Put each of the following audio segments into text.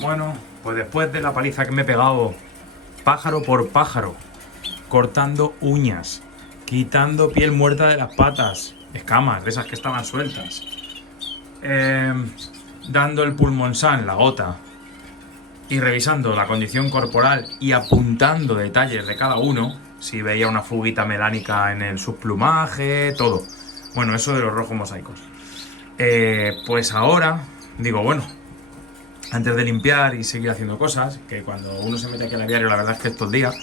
Bueno, pues después de la paliza que me he pegado pájaro por pájaro, cortando uñas, quitando piel muerta de las patas, escamas de esas que estaban sueltas, eh, dando el pulmonsan, la gota, y revisando la condición corporal y apuntando detalles de cada uno, si veía una fuguita melánica en el subplumaje, todo. Bueno, eso de los rojos mosaicos. Pues ahora digo, bueno, antes de limpiar y seguir haciendo cosas, que cuando uno se mete aquí al aviario, la verdad es que estos días,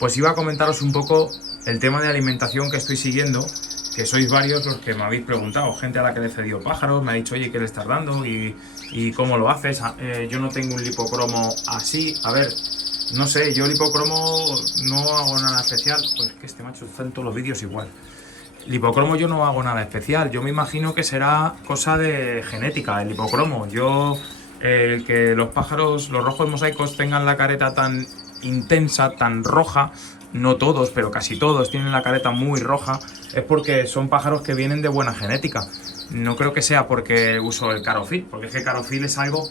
pues iba a comentaros un poco el tema de alimentación que estoy siguiendo, que sois varios los que me habéis preguntado, gente a la que le he cedido pájaros, me ha dicho, oye, ¿qué le estás dando? Y cómo lo haces. Yo no tengo un lipocromo así, a ver, no sé, yo lipocromo no hago nada especial, pues que este macho está en todos los vídeos igual. Lipocromo yo no hago nada especial, yo me imagino que será cosa de genética, el lipocromo. Que los pájaros, los rojos mosaicos tengan la careta tan intensa, tan roja, no todos, pero casi todos tienen la careta muy roja, es porque son pájaros que vienen de buena genética. No creo que sea porque uso el Carofil, porque es que Carofil es algo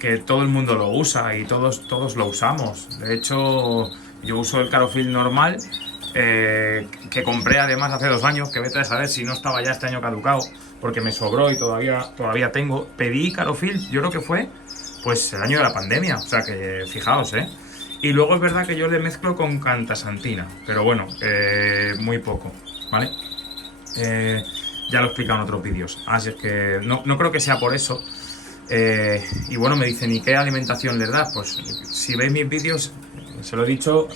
que todo el mundo lo usa y todos lo usamos. De hecho, yo uso el Carofil normal, que compré además hace 2 años, que vete a saber si no estaba ya este año caducado, porque me sobró y todavía tengo. Pedí Carofil, yo creo que fue pues el año de la pandemia, o sea que fijaos, Y luego es verdad que yo le mezclo con cantasantina, pero bueno, muy poco, ¿vale? Ya lo he explicado en otros vídeos, así es que no creo que sea por eso. Y bueno, me dicen, ¿y qué alimentación les das? Pues si veis mis vídeos, se lo he dicho,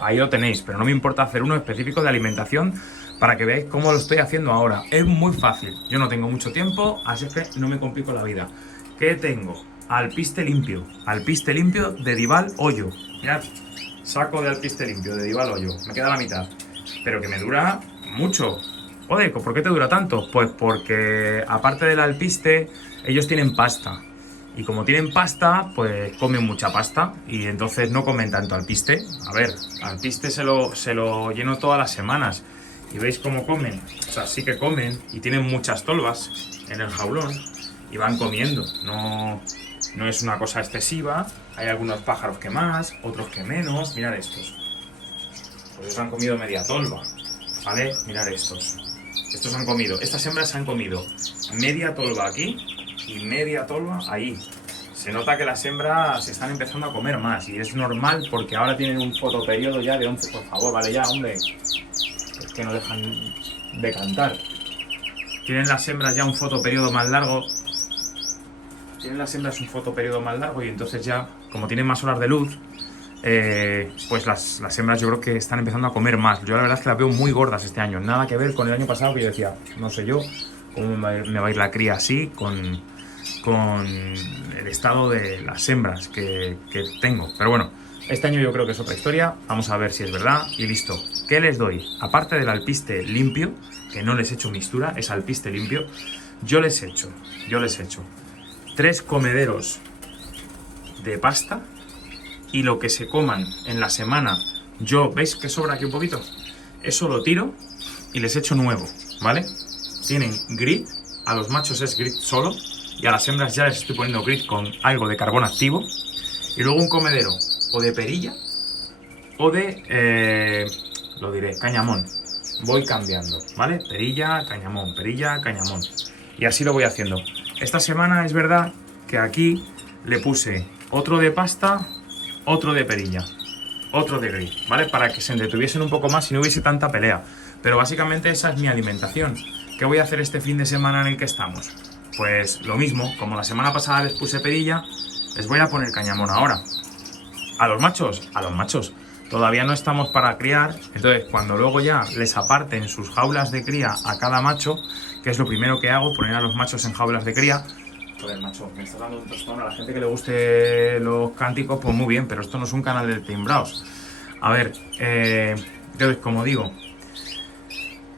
ahí lo tenéis, pero no me importa hacer uno específico de alimentación para que veáis cómo lo estoy haciendo ahora. Es muy fácil, yo no tengo mucho tiempo, así es que no me complico la vida. ¿Qué tengo? Alpiste limpio de Dival Hoyo. Mirad, saco de alpiste limpio de Dival Hoyo, me queda la mitad, pero que me dura mucho. Joder, ¿por qué te dura tanto? Pues porque aparte del alpiste, ellos tienen pasta. Y como tienen pasta, pues comen mucha pasta. Y entonces no comen tanto alpiste. A ver, alpiste se lo lleno todas las semanas. Y veis cómo comen. O sea, sí que comen y tienen muchas tolvas en el jaulón. Y van comiendo. No es una cosa excesiva. Hay algunos pájaros que más, otros que menos. Mirad estos. Pues ellos han comido media tolva. ¿Vale? Mirad estos. Estos han comido, estas hembras han comido media tolva aquí y media tolva ahí. Se nota que las hembras se están empezando a comer más y es normal porque ahora tienen un fotoperiodo ya de 11. Por favor, vale ya, hombre. Es que no dejan de cantar. Tienen las hembras ya un fotoperiodo más largo. Tienen las hembras un fotoperiodo más largo y entonces ya, como tienen más horas de luz, pues las hembras yo creo que están empezando a comer más. Yo la verdad es que las veo muy gordas este año. Nada que ver con el año pasado, que yo decía, no sé yo cómo me va a ir la cría así con el estado de las hembras que tengo. Pero bueno, este año yo creo que es otra historia. Vamos a ver si es verdad y listo. ¿Qué les doy? Aparte del alpiste limpio, que no les echo mixtura, es alpiste limpio, yo les echo 3 comederos de pasta. Y lo que se coman en la semana, ¿veis que sobra aquí un poquito? Eso lo tiro y les echo nuevo, ¿vale? Tienen grit, a los machos es grit solo y a las hembras ya les estoy poniendo grit con algo de carbón activo. Y luego un comedero o de perilla o de, lo diré, cañamón. Voy cambiando, ¿vale? Perilla, cañamón, perilla, cañamón. Y así lo voy haciendo. Esta semana es verdad que aquí le puse otro de pasta, otro de perilla, otro de gris, ¿vale? Para que se entretuviesen un poco más y no hubiese tanta pelea. Pero básicamente esa es mi alimentación. ¿Qué voy a hacer este fin de semana en el que estamos? Pues lo mismo, como la semana pasada les puse perilla, les voy a poner cañamón ahora. A los machos. Todavía no estamos para criar, entonces cuando luego ya les aparten sus jaulas de cría a cada macho, que es lo primero que hago, poner a los machos en jaulas de cría. Joder, macho, me está dando un tostón. A la gente que le guste los cánticos, pues muy bien, pero esto no es un canal de timbraos. A ver, entonces, como digo,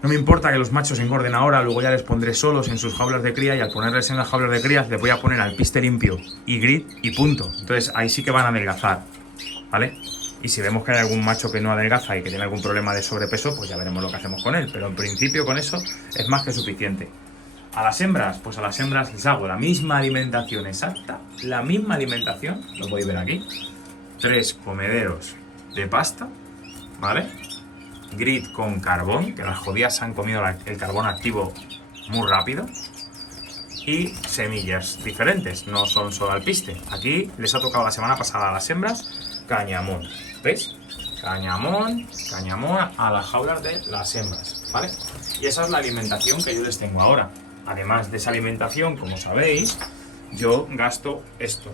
no me importa que los machos engorden ahora, luego ya les pondré solos en sus jaulas de cría y al ponerles en las jaulas de cría les voy a poner alpiste limpio y grit y punto. Entonces ahí sí que van a adelgazar, ¿vale? Y si vemos que hay algún macho que no adelgaza y que tiene algún problema de sobrepeso, pues ya veremos lo que hacemos con él. Pero en principio con eso es más que suficiente. ¿A las hembras? Pues a las hembras les hago la misma alimentación exacta, la misma alimentación, lo podéis ver aquí. 3 comederos de pasta, ¿vale? Grit con carbón, que las jodidas se han comido el carbón activo muy rápido. Y semillas diferentes, no son solo alpiste. Aquí les ha tocado la semana pasada a las hembras cañamón, ¿veis? Cañamón a las jaulas de las hembras, ¿vale? Y esa es la alimentación que yo les tengo ahora. Además de esa alimentación, como sabéis, yo gasto esto,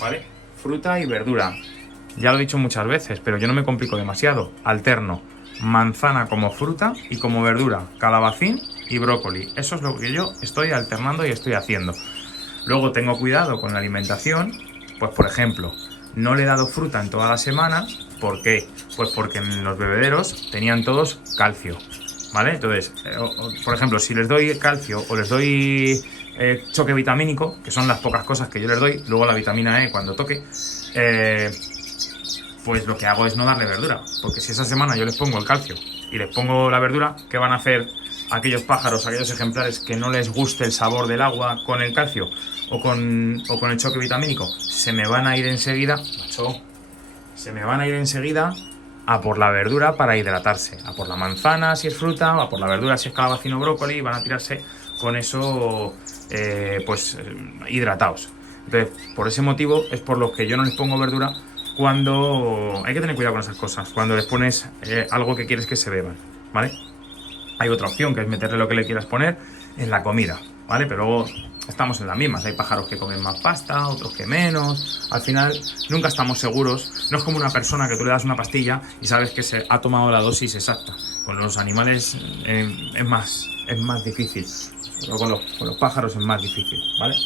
¿vale? Fruta y verdura. Ya lo he dicho muchas veces, pero yo no me complico demasiado. Alterno manzana como fruta y como verdura, calabacín y brócoli. Eso es lo que yo estoy alternando y estoy haciendo. Luego tengo cuidado con la alimentación, pues por ejemplo, no le he dado fruta en toda la semana. ¿Por qué? Pues porque en los bebederos tenían todos calcio, ¿vale? Entonces, por ejemplo, si les doy calcio o les doy choque vitamínico, que son las pocas cosas que yo les doy, luego la vitamina E cuando toque, pues lo que hago es no darle verdura, porque si esa semana yo les pongo el calcio y les pongo la verdura, ¿qué van a hacer aquellos pájaros, aquellos ejemplares que no les guste el sabor del agua con el calcio o con el choque vitamínico? Se me van a ir enseguida, macho, se me van a ir enseguida a por la verdura para hidratarse, a por la manzana si es fruta, o a por la verdura si es calabacín o brócoli, y van a tirarse con eso hidratados. Entonces, por ese motivo es por lo que yo no les pongo verdura cuando... Hay que tener cuidado con esas cosas, cuando les pones algo que quieres que se beban, ¿vale? Hay otra opción, que es meterle lo que le quieras poner en la comida, ¿vale? Pero luego estamos en las mismas. Hay pájaros que comen más pasta, otros que menos. Al final nunca estamos seguros. No es como una persona que tú le das una pastilla y sabes que se ha tomado la dosis exacta. Con los animales es más difícil. Pero con los pájaros es más difícil, ¿vale?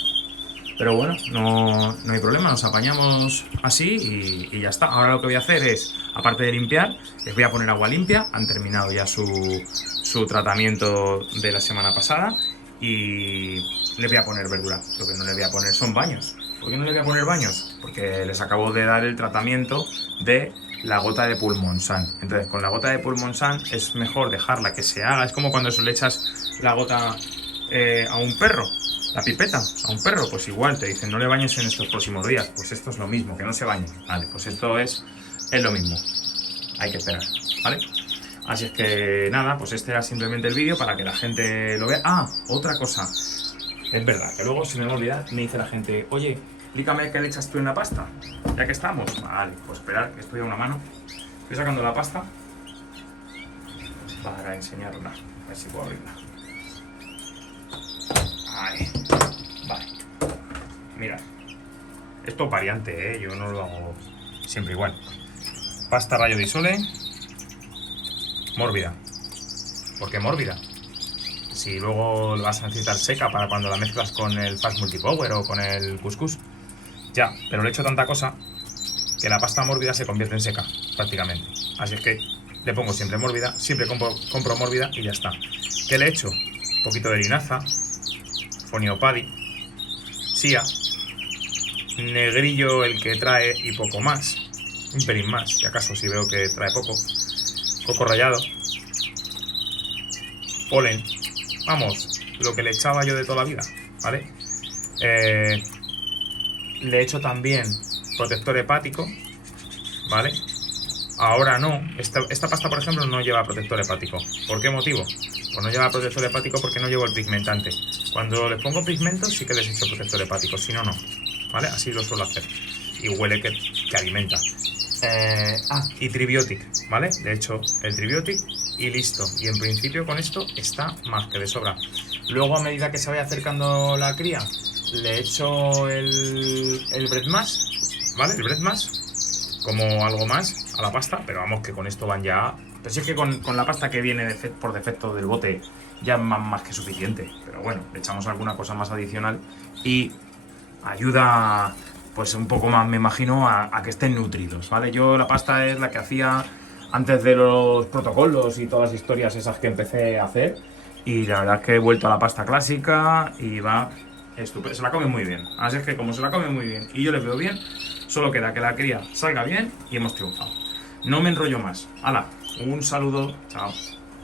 Pero bueno, no hay problema, nos apañamos así y ya está. Ahora lo que voy a hacer es, aparte de limpiar, les voy a poner agua limpia. Han terminado ya su tratamiento de la semana pasada y les voy a poner verdura. Lo que no les voy a poner son baños. ¿Por qué no les voy a poner baños? Porque les acabo de dar el tratamiento de la gota de pulmonsan. Entonces, con la gota de pulmonsan es mejor dejarla que se haga. Es como cuando le echas la gota a un perro. La pipeta a un perro, pues igual te dicen no le bañes en estos próximos días. Pues esto es lo mismo, que no se bañe. Vale, pues esto es lo mismo. Hay que esperar, ¿vale? Así es que nada, pues este era simplemente el vídeo para que la gente lo vea. Ah, otra cosa. Es verdad, que luego se me va a olvidar, me dice la gente, oye, explícame qué le echas tú en la pasta, ya que estamos. Vale, pues esperar, que estoy a una mano. Estoy sacando la pasta para enseñarla. A ver si puedo abrirla. Ahí. Vale. Mirad. Esto variante, yo no lo hago siempre igual. Pasta rayo di sole. Mórbida. ¿Por qué mórbida? Si luego la vas a necesitar seca para cuando la mezclas con el Fast Multipower o con el couscous. Ya, pero le he hecho tanta cosa que la pasta mórbida se convierte en seca, prácticamente. Así es que le pongo siempre mórbida, siempre compro mórbida y ya está. ¿Qué le he hecho? Un poquito de linaza, foniopadi, chía, negrillo el que trae y poco más, un pelín más, si acaso si veo que trae poco, coco rallado, polen, vamos, lo que le echaba yo de toda la vida, ¿vale? Le he hecho también protector hepático, ¿vale? Ahora no, esta pasta por ejemplo no lleva protector hepático. ¿Por qué motivo? Pues no lleva protector hepático porque no llevo el pigmentante. Cuando les pongo pigmento sí que les echo protector hepático, si no, no, ¿vale? Así lo suelo hacer. Y huele que alimenta. Y tribiotic, ¿vale? Le echo el tribiotic y listo. Y en principio con esto está más que de sobra. Luego a medida que se vaya acercando la cría, le echo el bread mash, ¿vale? El bread mash como algo más a la pasta, pero vamos que con esto van ya... Pero si es que con la pasta que viene por defecto del bote ya es más que suficiente. Pero bueno, le echamos alguna cosa más adicional y ayuda pues un poco más, me imagino, a que estén nutridos, ¿vale? Yo la pasta es la que hacía antes de los protocolos y todas las historias esas que empecé a hacer. Y la verdad es que he vuelto a la pasta clásica y va estupendo. Se la come muy bien. Así es que como se la come muy bien y yo les veo bien, solo queda que la cría salga bien y hemos triunfado. No me enrollo más. ¡Hala! Un saludo. Chao.